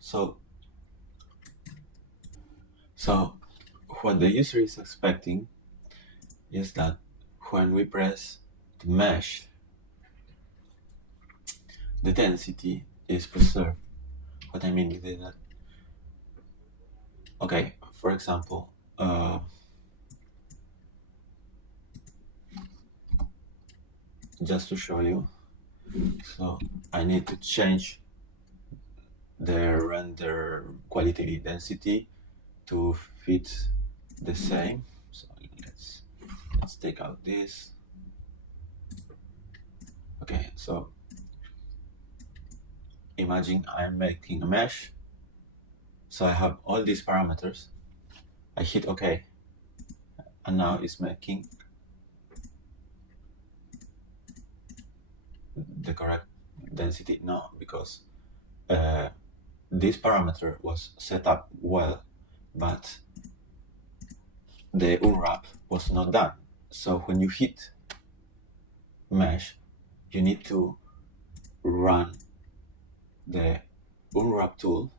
So what the user is expecting is that when we press the mesh, the density is preserved. What I mean is that, okay, for example, just to show you, so I need to change the render quality density to fit the same. So let's take out this. Okay, so imagine I'm making a mesh. So I have all these parameters. I hit OK, and now it's making the correct density. No, because this parameter was set up well, but the unwrap was not done. So when you hit mesh, you need to run the unwrap tool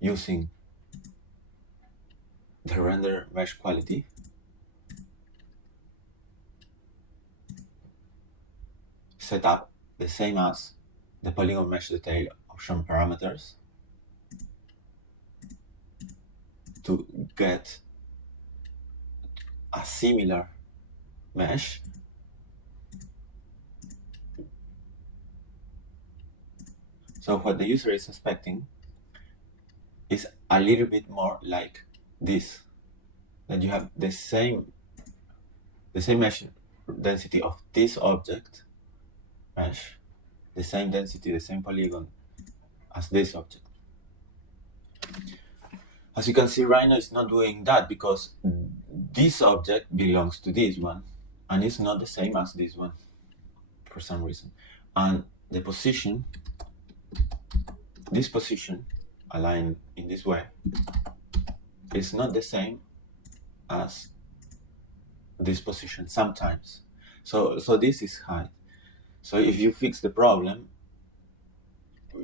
using the render mesh quality, set up the same as the polygon mesh detail option parameters to get a similar mesh. So what the user is expecting is a little bit more like this, that you have the same mesh density of this object mesh, the same density, the same polygon as this object. As you can see, Rhino is not doing that because this object belongs to this one and it's not the same as this one for some reason. And the position, this position aligned in this way, is not the same as this position sometimes. So this is height. So if you fix the problem,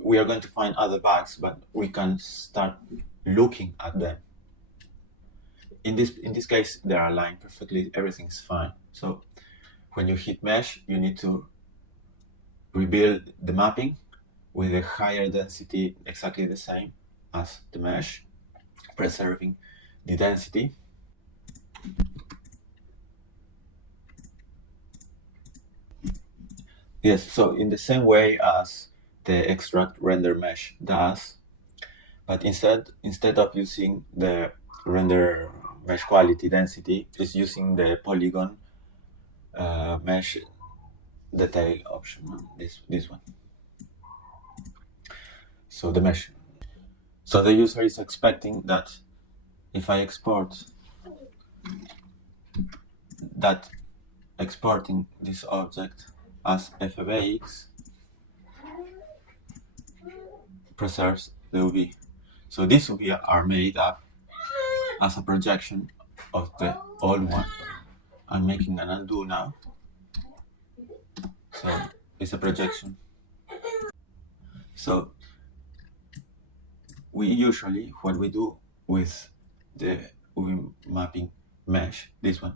we are going to find other bugs, but we can start looking at them. In this case, they are aligned perfectly, everything's fine. So when you hit mesh, you need to rebuild the mapping with a higher density, exactly the same as the mesh, preserving the density. Yes, so in the same way as the extract render mesh does, but instead of using the render mesh quality density, it's using the polygon mesh detail option, this one. So the mesh. So the user is expecting that if I export that, exporting this object as FBX preserves the UV. So these UV are made up as a projection of the old one. I'm making an undo now. So it's a projection. So we usually, what we do with the UV mapping mesh, this one,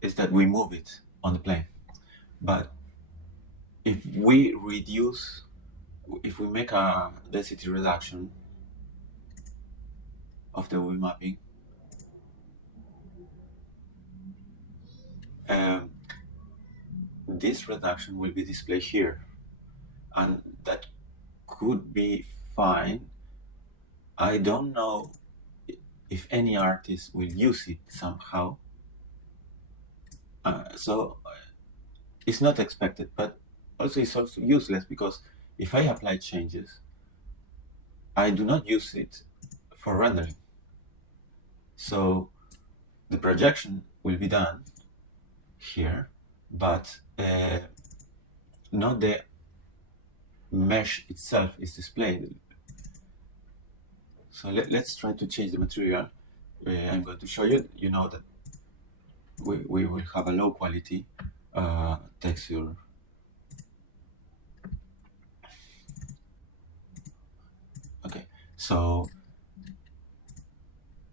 is that we move it on the plane. But if we make a density reduction of the UV mapping, this reduction will be displayed here, and that could be fine. I don't know if any artist will use it somehow, so it's not expected, but also it's also useless, because if I apply changes, I do not use it for rendering. So the projection will be done here, but not the mesh itself is displayed. So let's try to change the material. I'm going to show you. You know that we will have a low quality texture. So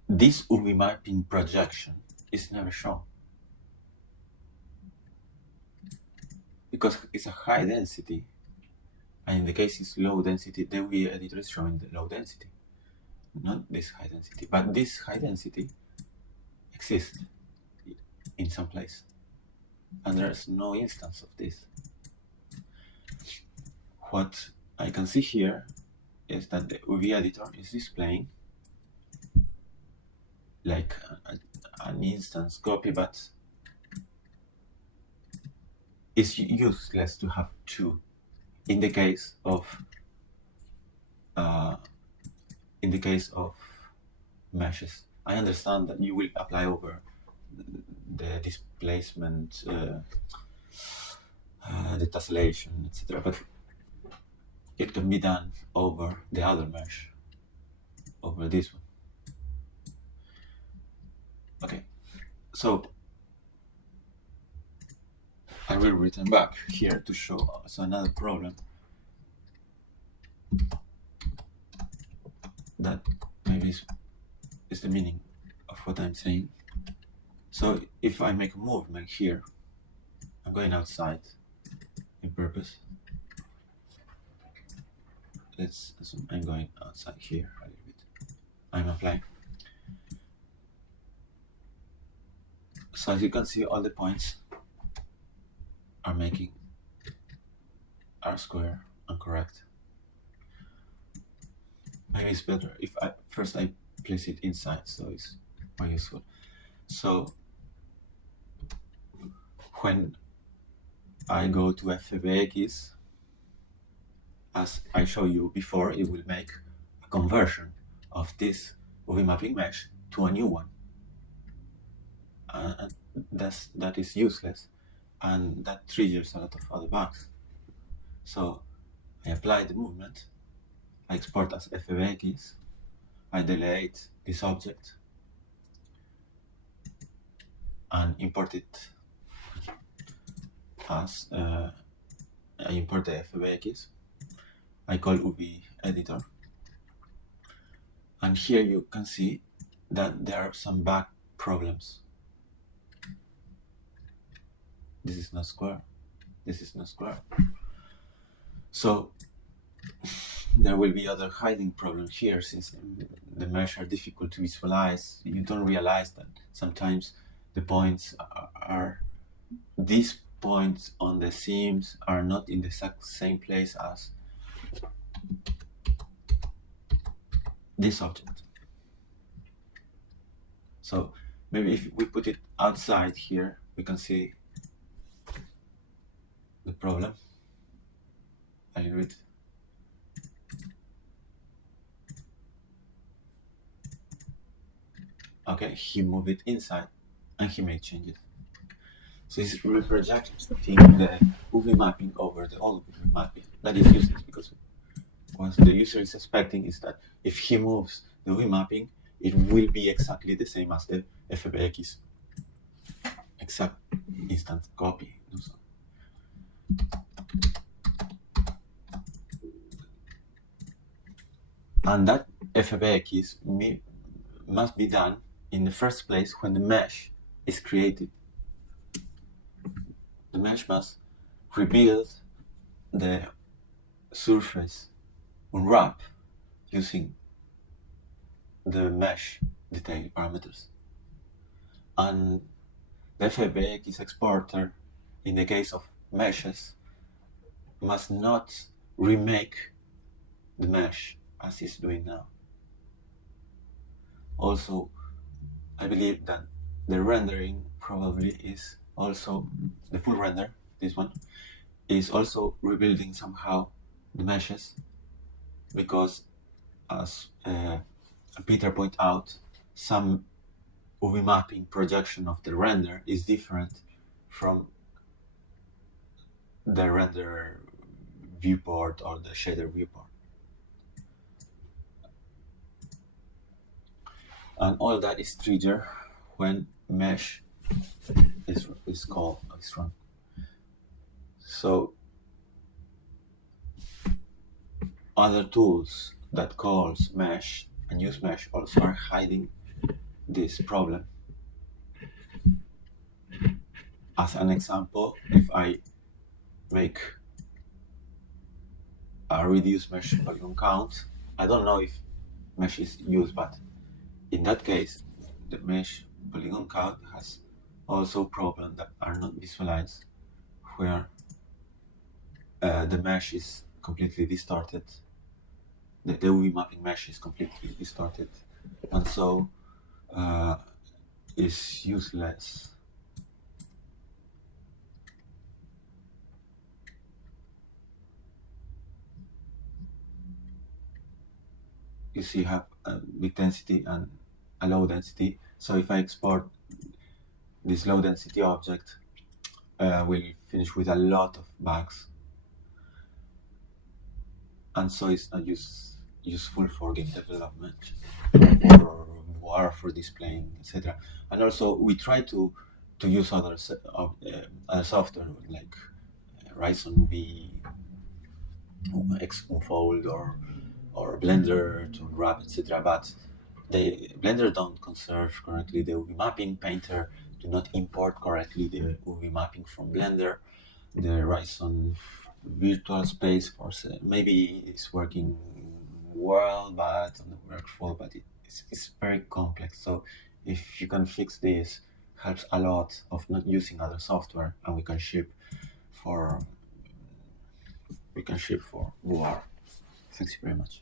this UV mapping projection is never shown because it's a high density, and in the case it's low density, the UV editor is showing the low density, not this high density. But this high density exists in some place, and there's no instance of this. What I can see here is that the UV editor is displaying like an instance copy, but it's useless to have two in the case of meshes. I understand that you will apply over the displacement, the tessellation, etc., but it can be done over the other mesh, over this one. Okay, so I will return back here to show also another problem that maybe is the meaning of what I'm saying. So if I make a movement here, I'm going outside in purpose. Let's assume I'm going outside here a little bit. I'm applying. So as you can see, all the points are making R square incorrect. Maybe it's better if I place it inside, so it's more useful. So when I go to FBX, as I showed you before, it will make a conversion of this UV mapping mesh to a new one. And that is useless, and that triggers a lot of other bugs. So I apply the movement, I export as FBX, I delete this object, and import it as I import the FBX. I call UV editor, and here you can see that there are some bug problems. This is not square. This is not square. So there will be other hiding problems here, since the mesh are difficult to visualize. You don't realize that sometimes the points are these points on the seams are not in the exact same place as this object. So maybe if we put it outside here, we can see the problem a little bit. Okay, he moved it inside and he made changes. So it's reprojecting the UV mapping over the old UV mapping. That is useless, because what the user is expecting is that if he moves the UV mapping, it will be exactly the same as the FBX exact instant copy. And that FBX must be done in the first place when the mesh is created. The mesh must rebuild the surface unwrap using the mesh detail parameters. And the FBX exporter, in the case of meshes, must not remake the mesh as it's doing now. Also, I believe that the rendering probably is also, the full render, this one, is also rebuilding somehow the meshes, because as Peter pointed out, some UV mapping projection of the render is different from the render viewport or the shader viewport. And all that is triggered when mesh is run. So other tools that calls mesh and use mesh also are hiding this problem. As an example, if I make a reduce mesh polygon count, I don't know if mesh is used, but in that case, the mesh polygon count has also problems that are not visualized, where the mesh is completely distorted. The UV mapping mesh is completely distorted, and so is useless. You see, you have a big density and a low density. So if I export this low density object, we'll finish with a lot of bugs, and so it's not useful for game development or for displaying, etc. And also we try to use other software like Rhino6, Xconfold or Blender to wrap, etc. But Blender don't conserve correctly the UV mapping. Painter do not import correctly the UV mapping from Blender. The Rhino virtual space for maybe it's working well, but on the workflow, but it's very complex. So if you can fix this, helps a lot of not using other software, and we can ship for WAR. Thanks very much.